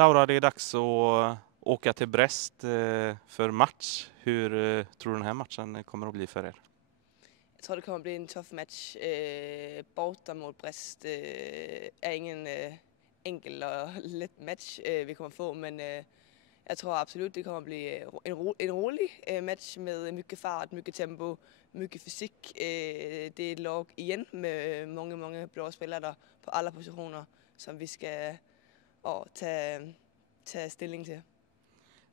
Laura, det är dags att åka till Brest för match. Hur tror du den här matchen kommer att bli för er? Jeg tror, det kommer at blive en tough match. Borta mod Brest er ingen enkel og let match, vi kommer at få, men jeg tror absolut, det kommer at blive en rolig match med mycket fart, mycket tempo, mycket fysik. Det er et lag igen med mange blå spillere der på alle positioner, som vi skal tage stilling til.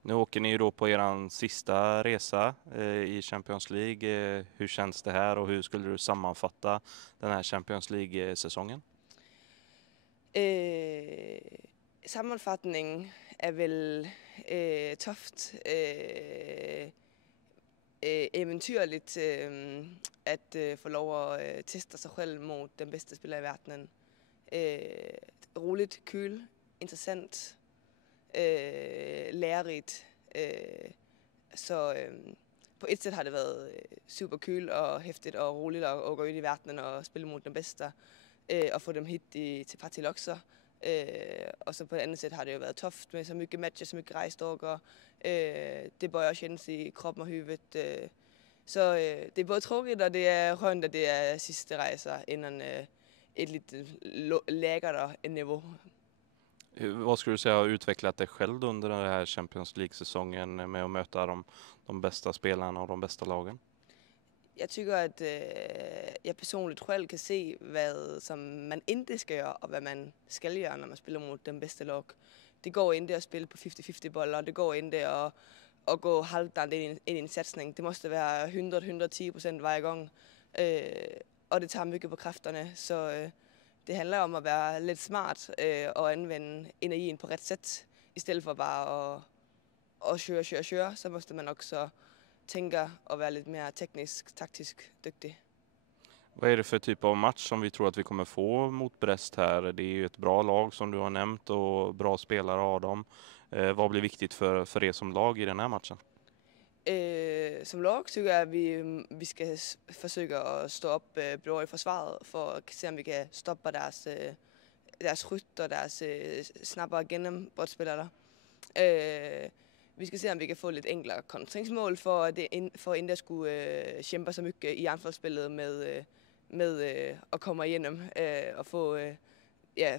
Nu åker ni ju då på er sista resa i Champions League. Hur känns det här och hur skulle du sammanfatta den här Champions League-säsongen? Sammenfatningen er vel toft, eventyrligt at få lov at teste sig selv mod den bedste spiller i verdenen. Roligt, kyl, interessant, lærerigt. Så på et sæt har det været super kyl og hæftigt og roligt at gå ud i verdenen og spille mod den bedste og få dem hit til Partille Luxor. Og så på det andet sæt har det jo været toft med så mycket matcher, så mycket rejstorker. Det bøjer känns i kroppen og huvudet. Så det er både tråkigt, og det er skönt, at det er sidste rejser inden et lite lägre niveau. Vad skulle du säga har utvecklat dig själv under den här Champions League-säsongen med att möta de bästa spelarna och de bästa lagen? Jeg tykker, at jeg personligt selv kan se, hvad som man ikke skal gøre, og hvad man skal gøre, når man spiller mod den bedste lag. Det går ikke at spille på 50-50 boller, det går ikke at gå halvdant ind i en satsning. Det måste være 100-110% hver gang, og det tager mycket på kræfterne, så det handler om at være lidt smart og anvende energien på ret sæt, i stedet for bare at køre, så måste man også tænker at være lidt mere teknisk, taktisk dygtig. Vad är det för typ av match som vi tror att vi kommer få mot Brest här? Det är ju ett bra lag som du har nämnt och bra spelare av dem. Vad blir viktigt för er som lag i den här matchen? Som lag tycker jeg, at vi skal forsøge at stå op blå i forsvaret, for at se om vi kan stoppe deres ryt og deres snapper gennem boldspillere. Vi skal se, om vi kan få lidt enklere kontringsmål, for inden der skulle kæmpe så mycket i anfaldsspillet med at komme igennem og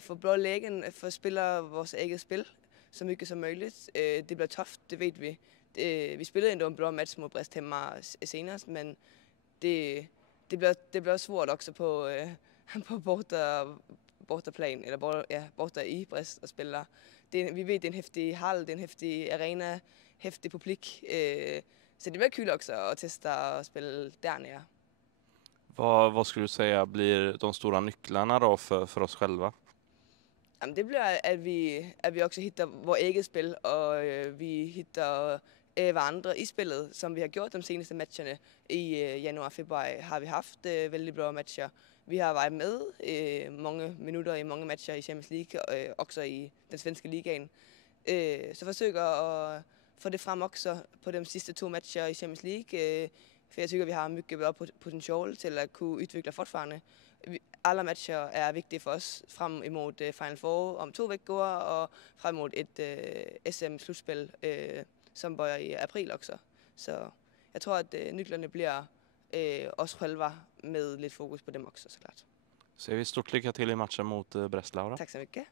få blå lægen, for spiller vores eget spil så mycket som muligt. Det bliver toft, det ved vi. Vi spillede endda en blå match mod Brest hjemme senest, men det bliver svært også på borteplan, eller borte i Brest at spille. Vi ved, det er en hæftig hal, det er en hæftig arena, hæftig publik. Så det bliver kul også at teste og spille dernede. Vad skulle du säga blir de stora nycklarna då för oss själva? Jamen, det bliver, at vi også hitter vores eget spil, og vi hitter hverandre i spillet, som vi har gjort de seneste matcherne. I januar og februar har vi haft vældig bra matcher. Vi har været med mange minutter i mange matcher i Champions League, også i den svenske ligaen. Så forsøger at få det frem også på de sidste 2 matcher i Champions League, for jeg tykker, vi har mycket bra potentiale til at kunne udvikle fortfarande. Alle matcher er vigtige for os frem imod Final Four om 2 vejer, og frem imod et SM-slutspil, som bøjer i april også. Så jeg tror, at nyklerne bliver os själva med lidt fokus på dem også, såklart. Så vi stort lycka till i matchen mot Brest, Laura. Tack så mycket.